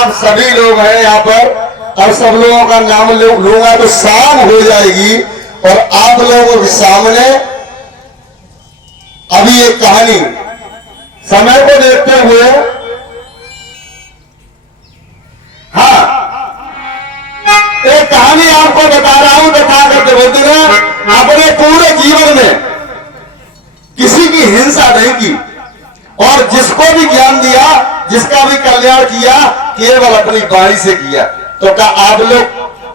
आप सभी लोग हैं यहाँ पर और सब लोगों का नाम लूंगा तो शाम हो जाएगी और आप लोगों के सामने अभी एक कहानी समय को देखते हुए हाँ एक कहानी आपको बता रहा हूं। तथागत बुद्ध ने अपने पूरे जीवन में किसी की हिंसा नहीं की और जिसको भी ज्ञान दिया, जिसका भी कल्याण किया, केवल अपनी वाणी से किया। तो क्या आप लोग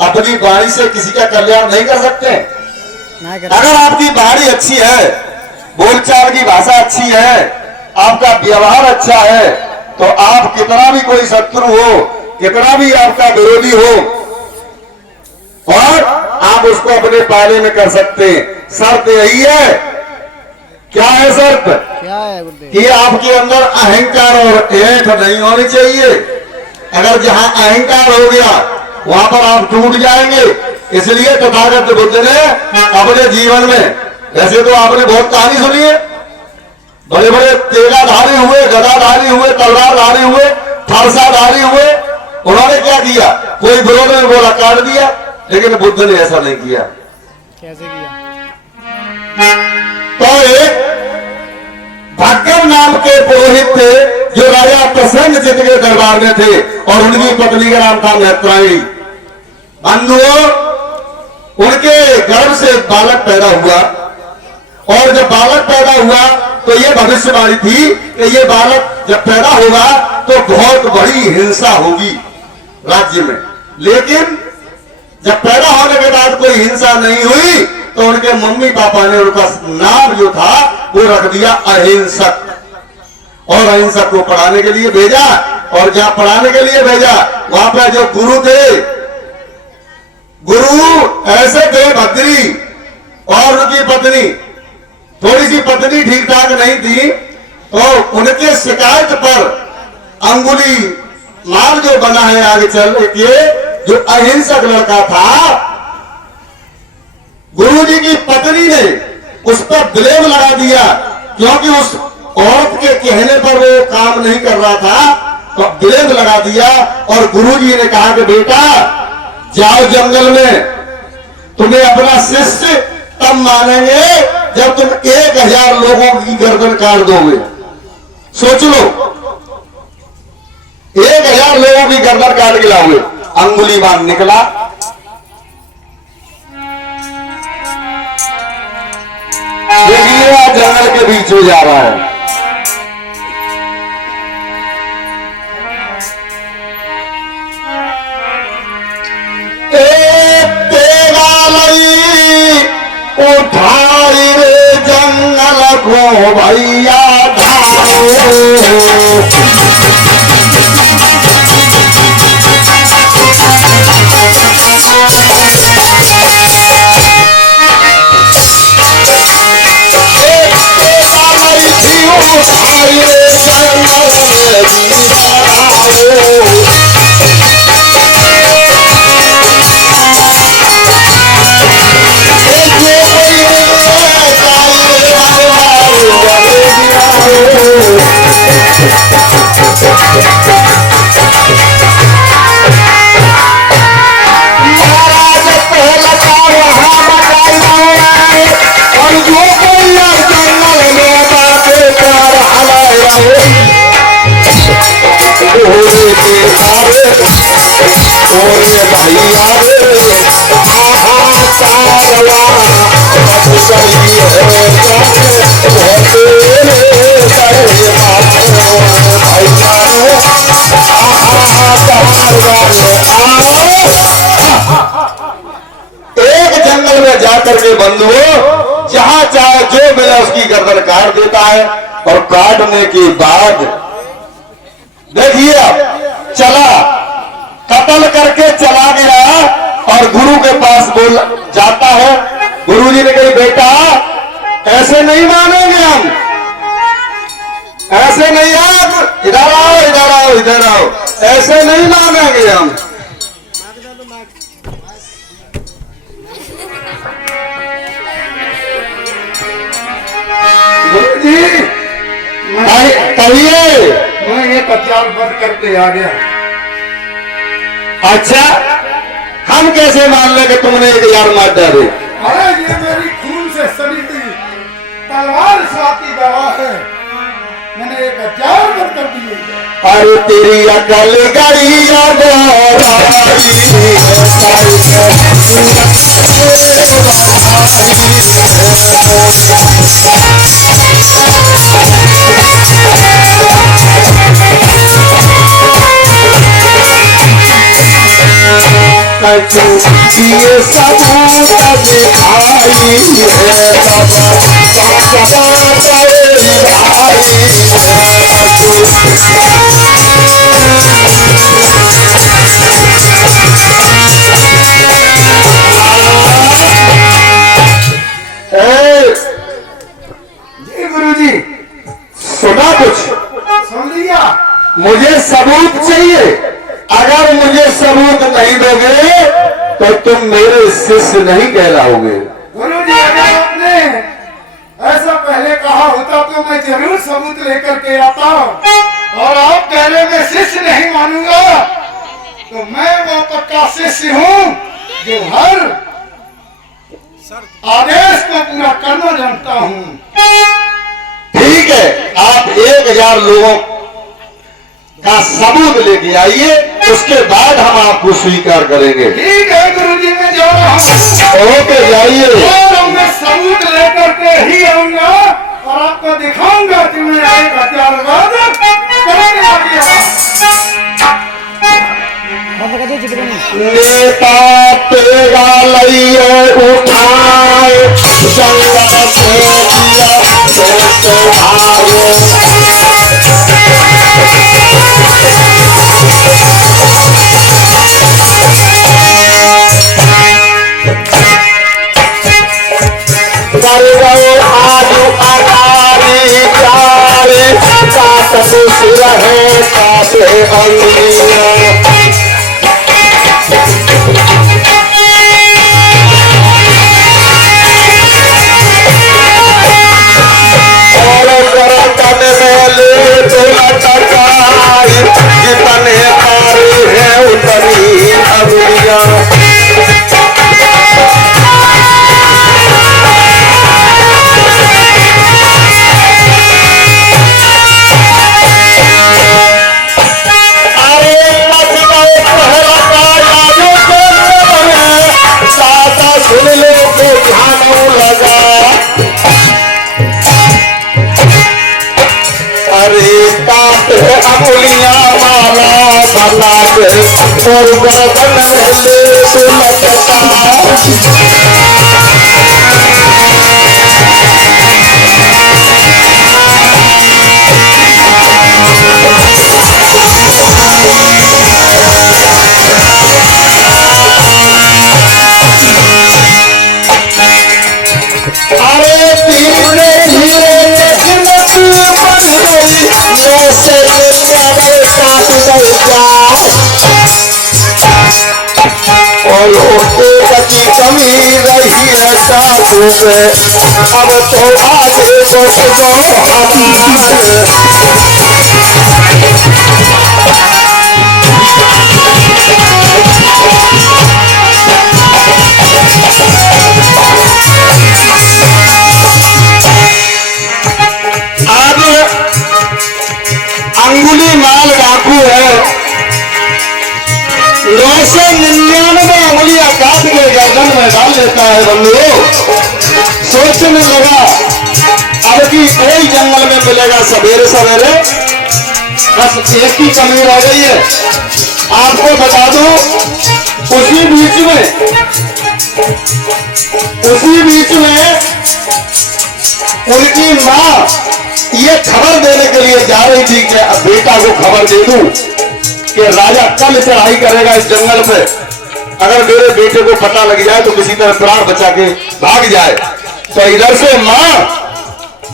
अपनी वाणी से किसी का कल्याण नहीं कर सकते? अगर आपकी वाणी अच्छी है, बोलचाल की भाषा अच्छी है, आपका व्यवहार अच्छा है, तो आप कितना भी कोई शत्रु हो, कितना भी आपका विरोधी हो, और आप उसको अपने पाले में कर सकते हैं। शर्त यही है, क्या है शर्त? क्या है गुरुदेव? कि आपके अंदर अहंकार और ऐठ नहीं होनी चाहिए। अगर जहां अहंकार हो गया वहां पर आप टूट जाएंगे। इसलिए तथागत बुद्ध ने अपने जीवन में, वैसे तो आपने बहुत कहानी सुनी है, बड़े बड़े तेगाधारी हुए, गदाधारी हुए, तलवारधारी हुए, फरसाधारी हुए, उन्होंने क्या किया? कोई विरोध में बोला काट दिया, लेकिन बुद्ध ने ऐसा नहीं किया। कैसे किया? तो एक भाग्यव नाम के पुरोहित थे जो राजा प्रसन्नचित्त के दरबार में थे और उनकी पत्नी का नाम था मैत्रायणी। बंधुओं, उनके गर्भ से बालक पैदा हुआ और जब बालक पैदा हुआ तो ये भविष्यवाणी थी कि ये बालक जब पैदा होगा तो बहुत बड़ी हिंसा होगी राज्य में। लेकिन जब पैदा होने के बाद कोई हिंसा नहीं हुई तो उनके मम्मी पापा ने उनका नाम जो था वो रख दिया अहिंसक, और अहिंसक को पढ़ाने के लिए भेजा। और जहां पढ़ाने के लिए भेजा वहां पर जो गुरु थे, गुरु ऐसे थे भद्री, और उनकी पत्नी थोड़ी सी पत्नी ठीक ठाक नहीं थी, तो उनके शिकायत पर अंगुली मार जो बना है आगे चल के, जो अहिंसक लड़का था, गुरुजी की पत्नी ने उस पर ब्लेम लगा दिया, क्योंकि उस औरत के कहने पर वो काम नहीं कर रहा था, तो ब्लेम लगा दिया। और गुरुजी ने कहा कि बेटा जाओ जंगल में, तुम्हें अपना शिष्य तब मानेंगे जब तुम 1000 लोगों की गर्दन काट दोगे। सोच लो, 1000 लोगों की गर्दन काट के लाओगे। अंगुलीमान निकला, देखिए जंगल के बीच में जा रहा है। उठाई रे जंगल को भैया एक जंगल में जाकर के बंधुओं जहां चाहे जो मिले उसकी गर्दन काट देता है। और काटने के बाद देखिए चला, कत्ल करके चला गया और गुरु के पास बोल जाता है। गुरुजी ने कही बेटा ऐसे नहीं मानेंगे हम, ऐसे नहीं, आप इधर आओ इधर आओ इधर आओ, ऐसे नहीं मानेंगे हम। गुरुजी कहिए। मैं ये कच्चा बंद करके आ गया। अच्छा, हम कैसे मान लें कि तुमने 1000 मार डाले? अरे ये मेरी खून से सनी थी तलवार स्वाति दवा है, मैंने 1000 बंद कर दिए। अरे तेरी अकल गई ये सबूत दिखाई जी गुरुजी। सुना कुछ? सुन लिया। मुझे सबूत चाहिए। अगर मुझे सबूत नहीं दोगे तो तुम मेरे शिष्य नहीं कहलाओगे। गुरुजी अगर आपने ऐसा पहले कहा होता तो मैं जरूर सबूत लेकर के आता, और आप कह रहे मैं शिष्य नहीं मानूंगा, तो मैं वो पक्का शिष्य हूँ जो हर आदेश को पूरा करना जानता हूँ। ठीक है, आप 1000 लोगों का सबूत लेके आइए, उसके बाद हम आपको स्वीकार करेंगे। ठीक है गुरुजी, मैं जा रहा हूँ। ओके, जाइए। और मैं सबूत लेकर के ही आऊंगा और आपको दिखाऊंगा कि मैं 1000 बाद करने वाली हूँ। नेता तेरा लइए उठाए संगत से किया आजू अनारी जाए काट खुश रहे काटे अंगिया। जितने तारे हैं उतनी अगुड़िया। सुन लो तो ध्यान लगा। अरे काट अंगुलियां माला बना के और गर्दन में ले सुलटता। अरे धीरे धीरे और की कमी रही है साधु में, अब तो आगे अब अंगुली माल डाकू है, 999 अंगुलियां काट के गर्दन में डाल देता है। बंधुओं, सोचने लगा अब की कोई जंगल में मिलेगा सवेरे सवेरे, बस एक ही कमी रह गई है। आपको बता दूं, उसी बीच में उनकी मां ये खबर देने के लिए जा रही थी कि अब बेटा को खबर दे दूं कि राजा कल चढ़ाई करेगा इस जंगल पे, अगर मेरे बेटे को पता लग जाए तो किसी तरह प्राण बचा के भाग जाए। तो इधर से मां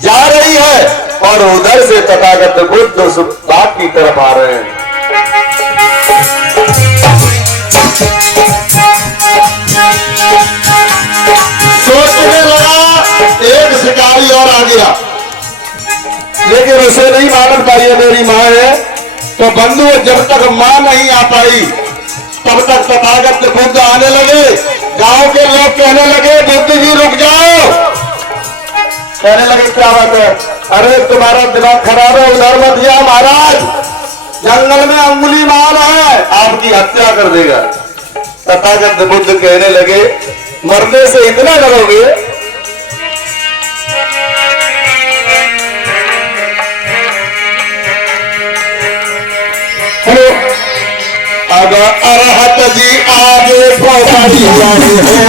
जा रही है और उधर से तथागत बुद्ध उस बात की तरफ आ रहे हैं। सोचने लगा एक शिकारी और आ गया, लेकिन उसे नहीं मालूम था ये मेरी मां है। तो बंधु जब तक मां नहीं आ पाई तब तक तथागत बुद्ध आने लगे। गांव के लोग कहने लगे बुद्ध जी रुक जाओ। कहने लगे क्या बात है? अरे तुम्हारा दिमाग खराब है, उधर मत जा महाराज, जंगल में अंगुलीमाल है, आपकी हत्या कर देगा। तथागत बुद्ध कहने लगे मरने से इतना डरोगे? अब अरहत जी आगे बढ़ी रहे हैं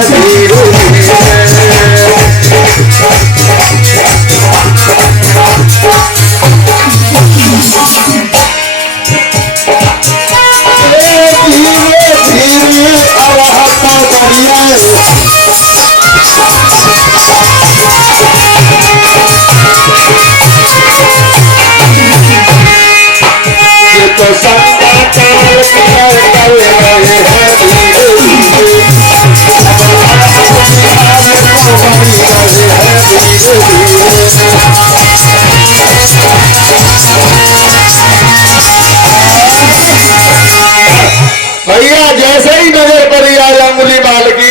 धीरे धीरे अरहत बढ़िया तो भैया जैसे ही नजर पड़ी आज अंगुलीमाल की,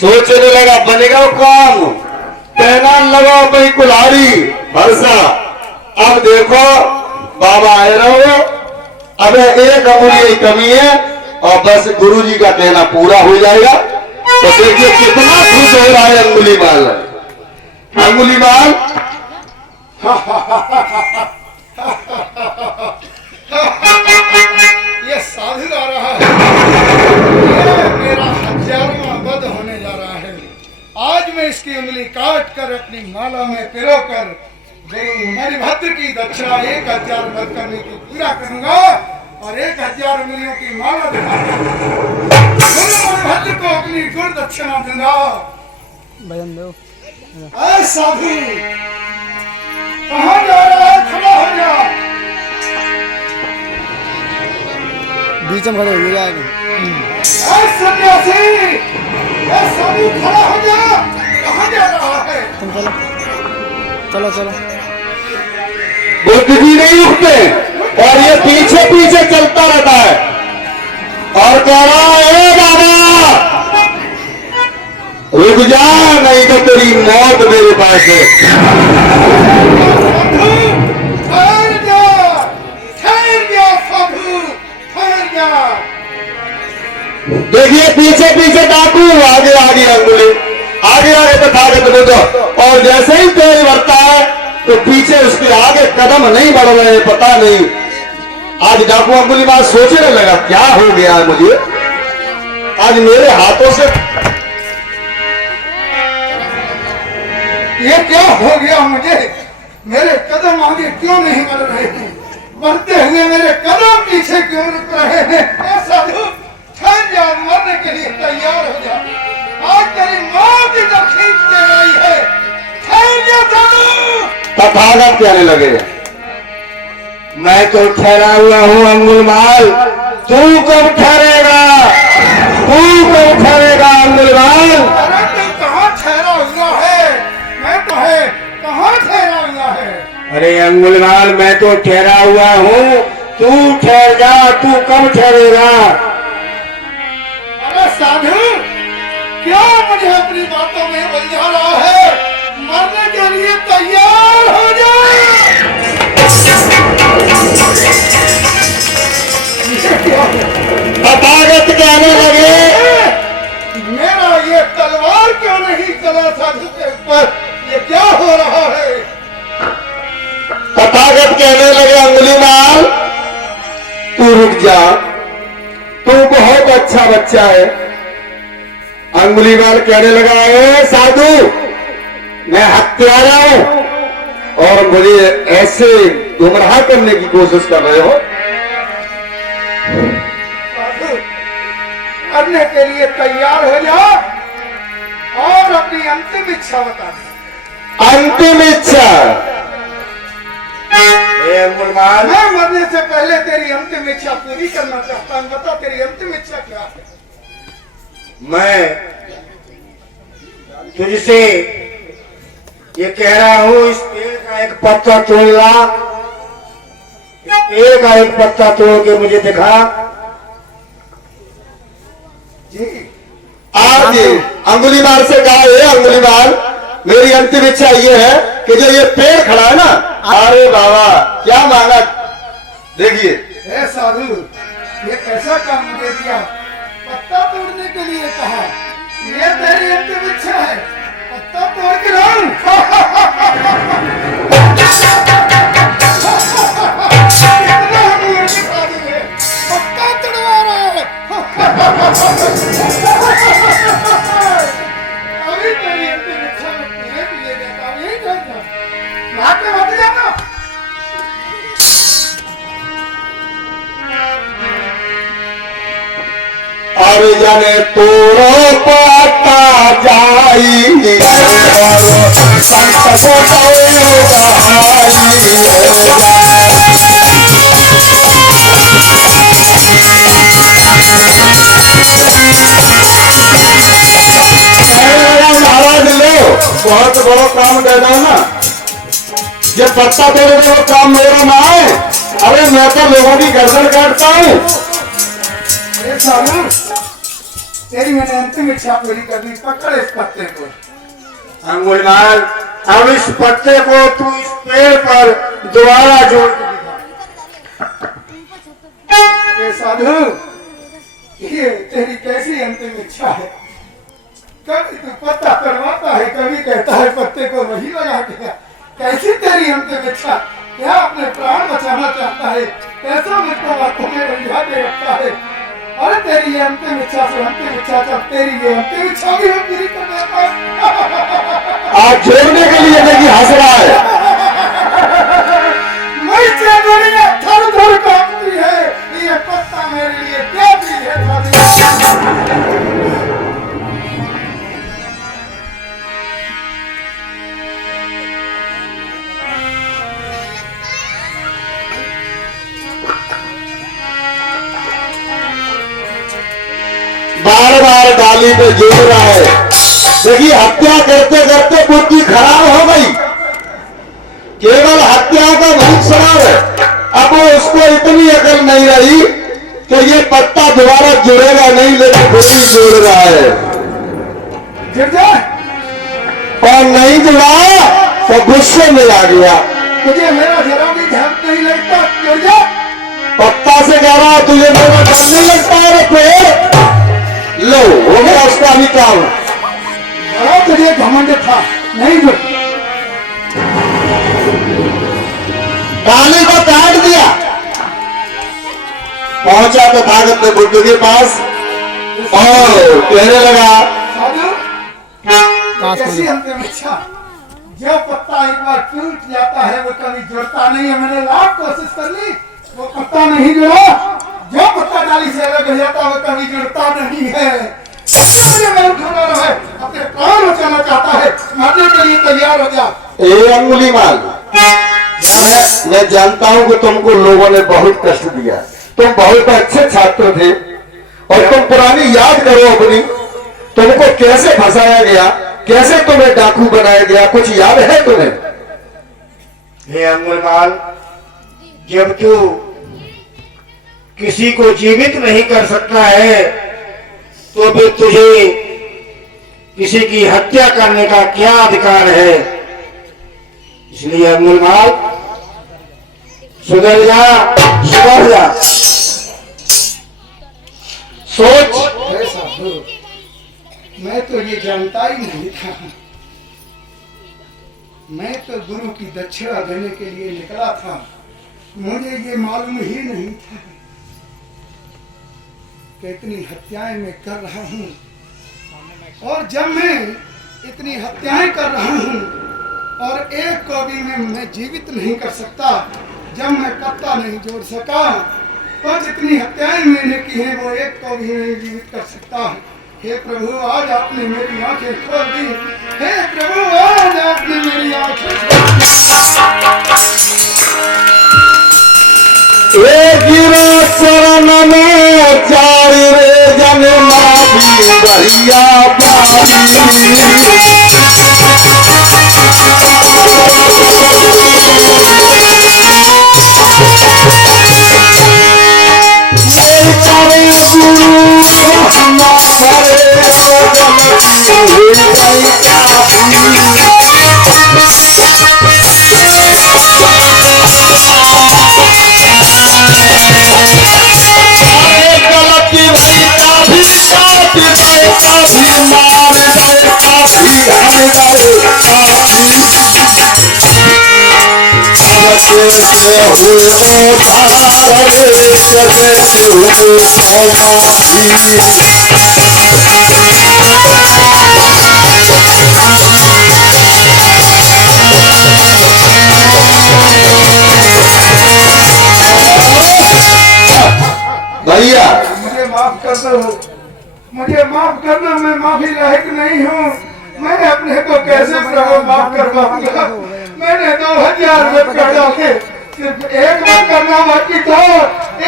सोचने लगा बनेगा वो काम, पहना लगा भाई कुल्हाड़ी भरसा। अब देखो बाबा आए रहो, अब एक अंगुली की कमी है और बस गुरु जी का कहना पूरा हो जाएगा। तो देखिए कितना खुश हो रहा है अंगुलीमाल। अंगुलीमाल ये साधु आ रहा है, ये मेरा 1000वां वध होने जा रहा है। आज मैं इसकी उंगली काट कर अपनी माला में पिरो कर मणिभद्र की दक्षिणा 1000 वध करने की पूरा करूंगा और 1000 उंगलियों की माला दिखाकर मणिभद्र को अपनी गुण दक्षिणा दूंगा। भजन दो। ऐ साधु कहाँ जा रहा है? खड़ा हो जा। बीच में खड़े हो जाएंगे। ऐ सन्यासी, ऐ साधु खड़ा हो जा। कहाँ जा रहा है? तुम चलो चलो चलो। बुद्ध जी नहीं उठते और ये पीछे पीछे चलता रहता है और कह रहा है बाबा रुक जा, नहीं तो तेरी मौत मेरे पास है। ठहर जा साधु, ठहर जा। देखिए पीछे पीछे डाकू, आगे आगे अंगुली, आगे आगे तथागत बुद्ध, और जैसे ही तेज बढ़ता है तो पीछे उसके आगे कदम नहीं बढ़ रहे, पता नहीं। आज डाकू अंगुलीमाल सोचने लगा क्या हो गया है मुझे, आज मेरे हाथों से ये क्या हो गया मुझे? मेरे कदम आगे क्यों नहीं बढ़ रहे हैं? बढ़ते हुए मेरे कदम पीछे क्यों रुक रहे हैं? ऐ साधु ठहर जा, मरने के लिए तैयार हो जा। आज तेरी मौत इधर खींच के आई है। ठहर जा साधु। तथागत कहने लगे मैं तो ठहरा हुआ हूं अंगुलीमाल, तू कब ठहरेगा? तू कब ठहरेगा अंगुलीमाल? अरे तू कहाँ ठहरा हुआ है? मैं तो है कहाँ ठहरा हुआ है? अरे अंगुलीमाल मैं तो ठहरा हुआ हूँ, तू ठहर जा, तू कब ठहरेगा? अरे साधु क्या मुझे अपनी बातों में उलझा रहा है? मरने के लिए तैयार हो जा। तथागत कहने लगे मेरा ये तलवार क्यों नहीं चला साधु के ऊपर? ये क्या हो रहा है? तथागत कहने लगे अंगुलीमाल तू रुक जा, तू बहुत अच्छा बच्चा है। अंगुलीमाल कहने लगा ए साधु मैं हत्यारा हूं और मुझे ऐसे गुमराह करने की कोशिश कर रहे हो। साधु करने के लिए तैयार हो जा और अपनी अंतिम इच्छा बता दे। अंतिम इच्छा? अंगुलीमाल मैं मरने से पहले तेरी अंतिम इच्छा पूरी करना चाहता हूँ। बता तेरी अंतिम इच्छा क्या है? मैं तुझसे ये कह रहा हूँ इस पेड़ का एक पत्ता तोड़ ला, इस पेड़ का एक पत्ता तोड़ के मुझे दिखा, आज अंगुलीमाल से कहा है, अंगुलीमाल मेरी अंतिम इच्छा ये है कि जो ये पेड़ खड़ा है ना, अरे बाबा क्या मांगा देखिए। हे साधु, ये कैसा काम दे दिया? पत्ता तोड़ने के लिए कहा, ये तेरी अंतिम इच्छा है? पत्ता तोड़ के लाऊं? कितना मूर्ख साधु है, पत्ता तोड़वा रहा है। अभी तेरी अंतिम इच्छा में तेरे लिए देता नहीं करता, रात में मत जाना। अरे जाने तोरो पाता जाई संत को बहुत बड़ा काम दे दो ना, जब पत्ता तोड़ दो काम मेरा ना है। अरे मैं तो लोगों की गर्दन काटता हूँ। अरे साधु, तेरी मैंने अंतिम इच्छा पूरी कर दी, पकड़ इस पत्ते को। अंगुलीमाल, अब इस पत्ते को तू इस पेड़ पर दोबारा जोड़ के दिखा। अरे साधु, ये तेरी कैसी अंतिम इच्छा है? कभी तू पत्ता तोड़वाता है, कभी कहता है पत्ते को वही लगा दिया। कैसी तेरी अंतिम इच्छा? क्या अपने प्राण बचाना चाहता है? कैसा मुझको बातों में उलझा के रखता है? अरे तेरी ये अंतिम इच्छा से अंतिम इच्छा, जब तेरी ये अंतिम इच्छा भी हम पूरी कर देता है। आज जोड़ने के लिए देखिए हंस रहा है। मैं दुनिया थर थर कांपती है, ये पत्ता मेरे लिए क्या भी है? बार बार डाली पे जोड़ रहा है। देखिए हत्या करते करते बुद्धि खराब हो गई, केवल हत्या का भूत सवार है। अब उसको इतनी अकल नहीं रही कि ये पत्ता दोबारा जुड़ेगा नहीं, लेकिन बुद्धि जोड़ रहा है। गिर जाए और नहीं जुड़ा तो गुस्से में आ गया। तुझे मेरा जरा भी ध्यान नहीं लगता, गिर जा। पत्ता से कह रहा तुझे मेरा ध्यान नहीं लगता है पेड़। लो हो गया उसका भी काम। बड़ा तुझे घमंड था, नहीं जुड़। डाली को काट दिया। पहुंचा तो ताकत ने बुद्ध के पास और कहने लगा, साधु, कैसी अंतिम इच्छा? जो पत्ता एक बार टूट जाता है वो कभी जुड़ता नहीं है। मैंने लाख कोशिश कर ली, वो पत्ता नहीं जुड़ा। जो पत्ता डाली से अलग हो जाता है वो कभी जुड़ता नहीं है। मुझे बहुत होना रहा है, अपने प्राण बचाना चाहता है, मरने के लिए तैयार हो जा। ए अंगुलीमाल, मैं जानता हूं कि तुमको लोगों ने बहुत कष्ट दिया। तुम बहुत अच्छे छात्र थे और तुम पुरानी याद करो अपनी, तुमको कैसे फंसाया गया, कैसे तुम्हें डाकू बनाया गया, कुछ याद है तुम्हें? हे अंगुलीमाल, जब तू किसी को जीवित नहीं कर सकता है तो फिर तुझे किसी की हत्या करने का क्या अधिकार है? इसलिए अंगुलीमाल सुधर जा, सुधर जा। सोच। हे साधु, मैं तो ये जानता ही नहीं था। मैं तो गुरु की दक्षिणा देने के लिए निकला था, मुझे ये मालूम ही नहीं था कि इतनी हत्याएं मैं कर रहा हूँ। और जब मैं इतनी हत्याएं कर रहा हूँ और एक को भी मैं जीवित नहीं कर सकता, जब मैं पत्ता नहीं जोड़ सका, तो जितनी हत्याएं मैंने की हैं वो एक को भी नहीं जीवित कर सकता। हे प्रभु, आज आपने मेरी आंखें खोल दी। हे प्रभु, आज आपने मेरी आंखें खोल दी। गिरो शरण में जारी रे जन माफी बढ़िया गुरु हमारे भैया मुझे माफ कर दो, मुझे माफ कर दो, मैं माफी लायक नहीं हूँ। मैं अपने को कैसे प्रभु माफ कर पाऊंगा? मैंने 2000 वध कर डाले, सिर्फ एक वध करना बाकी था।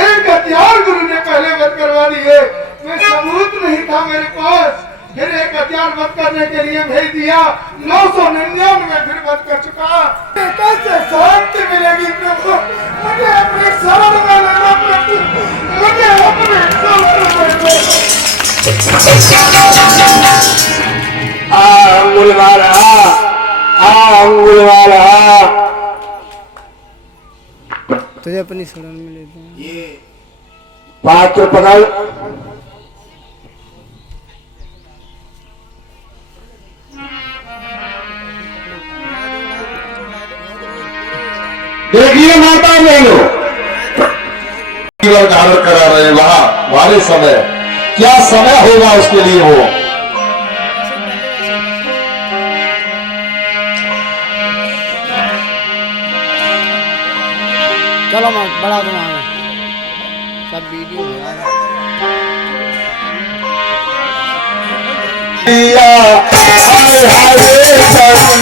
एक हथियार गुरु ने पहले वध करवा दिए, मैं सबूत नहीं था मेरे पास, फिर एक हथियार वध करने के लिए भेज दिया। 999 फिर वध कर चुका। कैसे शांति मिलेगी प्रभु? मुझे अपने शरण में लेना प्रभु, मुझे अपने शरण में लेना। अंगुल वाला, अंगुल वाला, तुझे अपनी शरण में लेते हैं। ये पात्र पकड़। देखिए माता बहनों, जीवन धारण करा रहे वहां वाले समय, क्या समय होगा उसके लिए वो। चलो माँ बड़ा तुम आगे सब वीडियो है हाय हाय